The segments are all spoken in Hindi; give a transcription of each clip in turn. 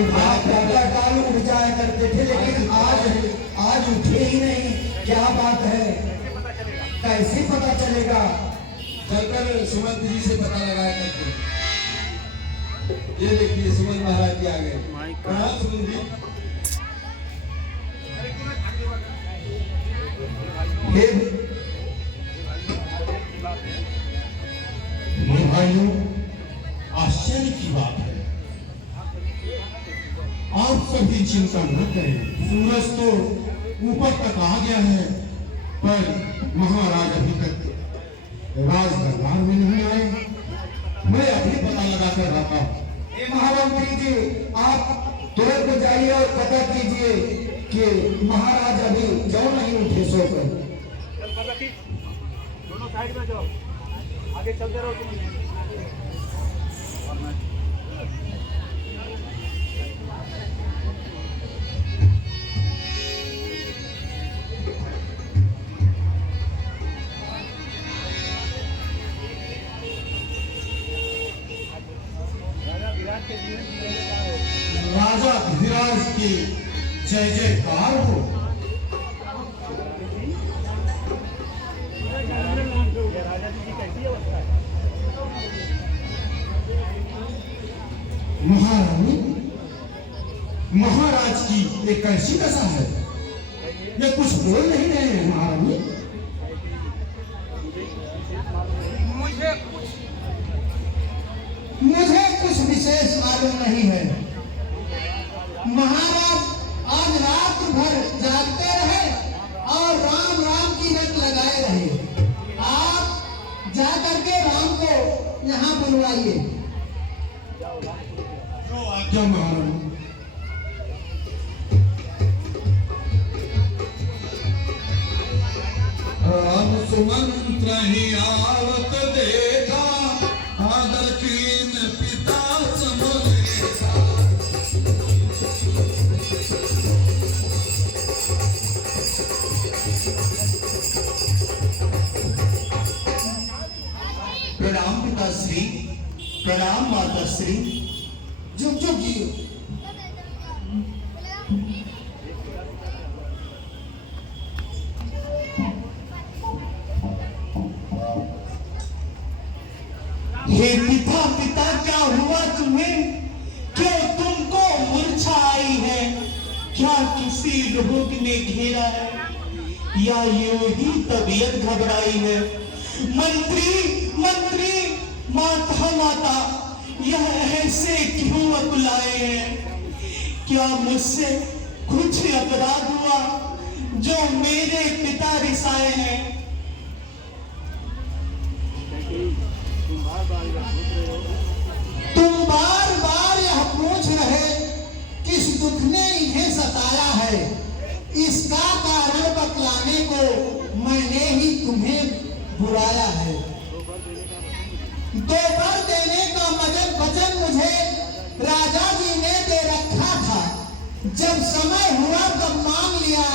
आप प्रातःकाल उठ जाया करते थे, लेकिन आज उठे ही नहीं। क्या बात है? कैसे पता चलेगा? चलकर सुमंत जी से पता लगाया करते। ये देखिए सुमंत महाराज जी आ गए। प्रणाम सुमंत जी। भाइयों, आश्चर्य की बात है, आप सभी चिंता न करें। सूरज तो ऊपर तक आ गया है, पर महाराज अभी तक राजदरबार में नहीं आए। मैं अभी पता लगा कर आता हूँ। महामंत्री जी, आप तुरंत जाइए और पता कीजिए कि महाराज अभी क्यों नहीं उठे सोकर। दोनों साइड में जाओ, आगे चलते रहो तुम। राजा धीराज की जय जयकार हो। राजा जी की कैसी अवस्था है? महारानी, महाराज की एक कैसी दशा है? ये कुछ बोल नहीं रहे हैं महारानी। मुझे कुछ विशेष मालूम नहीं है। महाराज आज रात भर जागते रहे और राम राम की रट लगाए रहे। आप जा करके राम को यहाँ बुलवाइए। जो आज्ञा महारानी। राम सुमंत्र ही आवत देखा, आदर कीन पिता समलेखा। प्रणाम पिताश्री, प्रणाम माताश्री। जुग जुग जियो। हे पिता, पिता क्या हुआ तुम्हें? क्यों तुमको मूर्छा आई है? क्या किसी रोग ने घेरा है या यूं ही तबीयत घबराई है? मंत्री, मंत्री, माता, माता, यह ऐसे क्यों अकुलाए हैं? क्या मुझसे कुछ अपराध हुआ जो मेरे पिता रिसाए हैं? तुम बार बार यह पूछ रहे किस दुख ने इन्हें सताया है। इसका कारण बतलाने को मैंने ही तुम्हें बुलाया है। दोपहर देने का वचन मुझे राजा जी ने दे रखा था। जब समय हुआ तब मांग लिया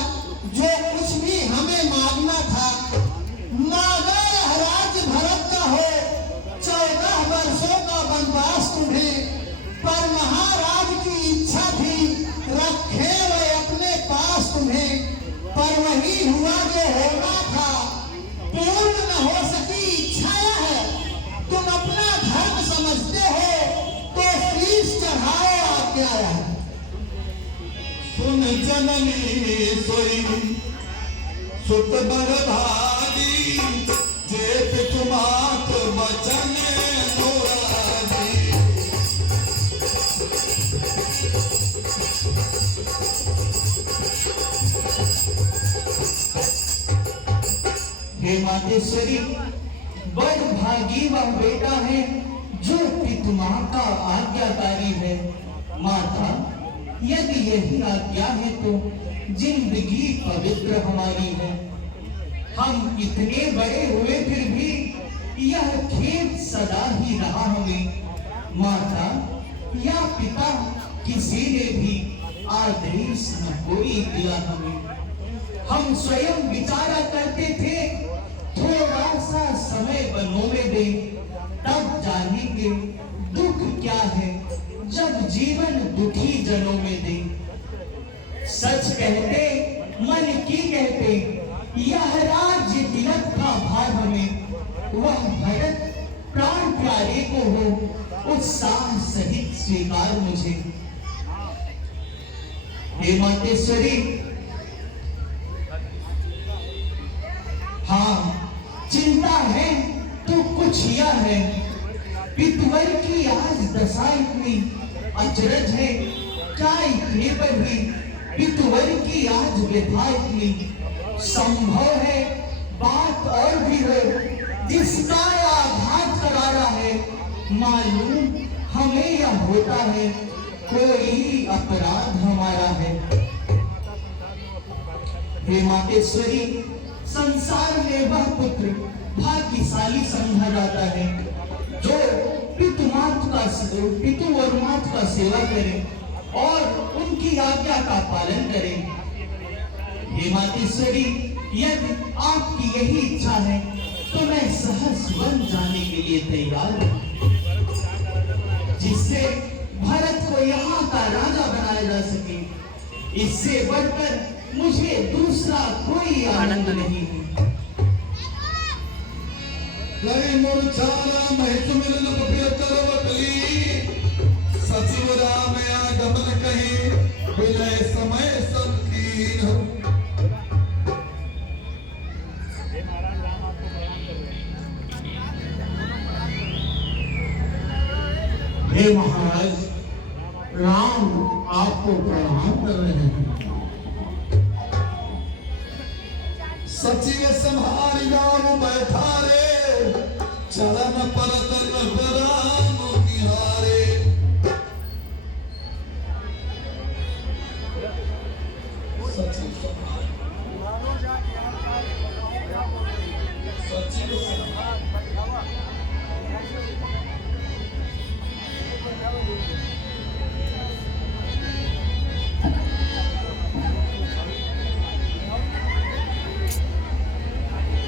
जो कुछ भी हमें मांगना था। मांगा यह राज्य भरत का हो, 14 वर्षों का वनवास तुम्हें, पर महाराज की इच्छा थी रखे वे अपने पास तुम्हें। पर वही हुआ जो होना था, पूर्ण न हो सकी इच्छा है। तुम अपना धर्म समझते हो तो शीश चढ़ाओ आज्ञा है। सुन जननी सोई सुत बरधारी, जेत तुमात बचन मुरारी। हे मातेश्वरी, बड़ भागी वह बेटा है जो पिता का आज्ञाकारी है। माता, यदि यही आज्ञा है तो जिंदगी पवित्र हमारी है। हम इतने बड़े हुए फिर भी यह खेद सदा ही रहा हमें। माता या पिता, किसी ने भी आदेश न कोई दिया हमें। हम स्वयं विचारा करते थे थोड़ा सा समय बनों में दे, तब जानेंगे दुख क्या है जब जीवन दुखी जनों में दे। सच कहते मन की कहते, यह राज्य तिलक का भार हमें, वह भरत प्राण प्यारे को हो उत्साह सहित स्वीकार मुझे। हे मातेश्वरी, हाँ चिंता है तो कुछ यह है, पितवर की आज दशा इतनी अचरज है, क्या इतने पर भी पितवर की आज व्यथा इतनी। संभव है बात और भी हो, जिसका आघात करारा है, मालूम हमें यह होता है, कोई अपराध हमारा है। हे मातेश्वरी, संसार में वह पुत्र भाग्यशाली समझा जाता है जो पितु और मात का सेवा करे और उनकी आज्ञा का पालन करे। हे मातेश्वरी, यदि आपकी यही इच्छा है तो मैं सहस वन जाने के लिए तैयार हूँ, जिससे भारत को यहाँ का राजा बनाया जा सके। इससे बढ़कर मुझे दूसरा कोई आनंद नहीं है। सचिव राम आगमन कही, विलय समय सब कीन। महाराज राम आपको प्रणाम कर रहे हैं। हे महाराज, राम आपको प्रणाम कर रहे हैं। सचिव संहारी राम बैठा रे, चलन परतन राम निहारे। सचिव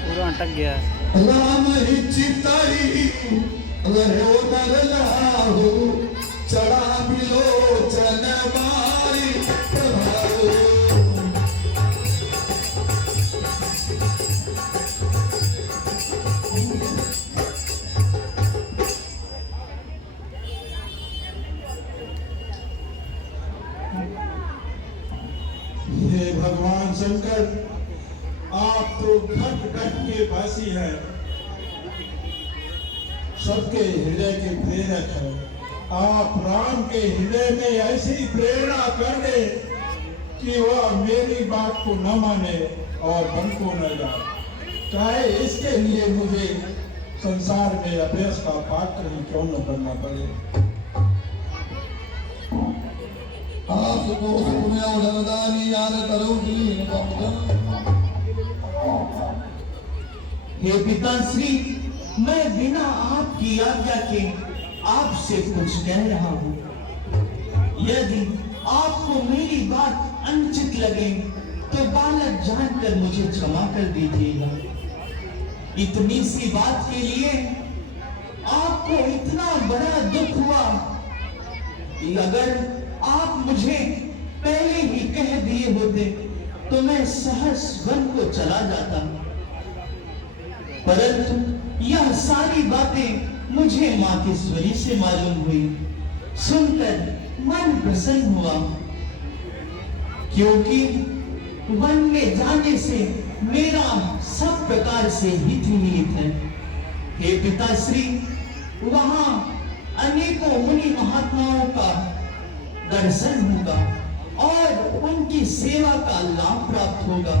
पूरा अटक गया है। राम ही चिताई रहो नर लाहू, चढ़ा बिलोचन मारी प्रभाऊ। हे भगवान शंकर, आप तो घट घट के वासी हैं, सबके हृदय के प्रेरक हैं। आप राम के हृदय में ऐसी प्रेरणा कर दे कि वह मेरी बात को न माने और मन को न जाए, चाहे इसके लिए मुझे संसार में अभ्यास का पात्र ही क्यों न बनना पड़े। आप को सुने उड़नदानी यार करो दीन बंधन। हे पिताश्री, मैं बिना आपकी आज्ञा के आपसे कुछ कह रहा हूँ। यदि आपको मेरी बात अनुचित लगे तो बालक जानकर मुझे क्षमा कर दीजिएगा। इतनी सी बात के लिए आपको इतना बड़ा दुख हुआ कि अगर आप मुझे पहले ही कह दिए होते तो मैं सहस वन को चला जाता, परंतु यह सारी बातें मुझे मातेश्वरी से मालूम हुई। सुनकर मन प्रसन्न हुआ, क्योंकि वन में जाने से मेरा सब प्रकार से हित ही हित है। हे पिताश्री, वहां अनेकों मुनि महात्माओं का दर्शन होगा और उनकी सेवा का लाभ प्राप्त होगा,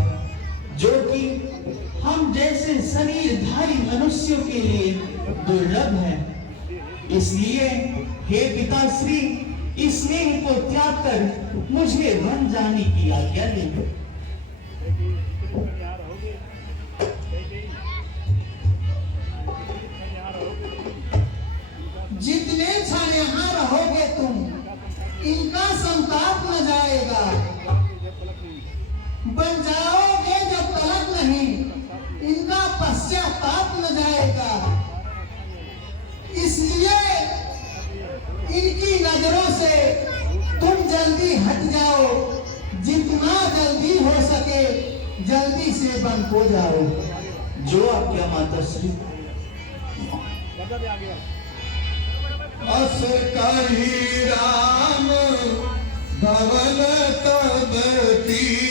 जो कि हम जैसे शरीरधारी मनुष्यों के लिए दुर्लभ है। इसलिए हे पिताश्री, इस स्नेह को त्याग कर मुझे वन जाने की आज्ञा दें। जितने क्षण यहाँ रहोगे तुम, इनका संताप न जाएगा। बन जाओगे जब तलक नहीं, इनका पश्चाताप न जाएगा। इसलिए इनकी नजर नजरों से तुम जल्दी हट जाओ, जितना जल्दी हो सके जल्दी से बंद हो जाओ। जो आज्ञा माताश्री। अस कही राम धवल तब ती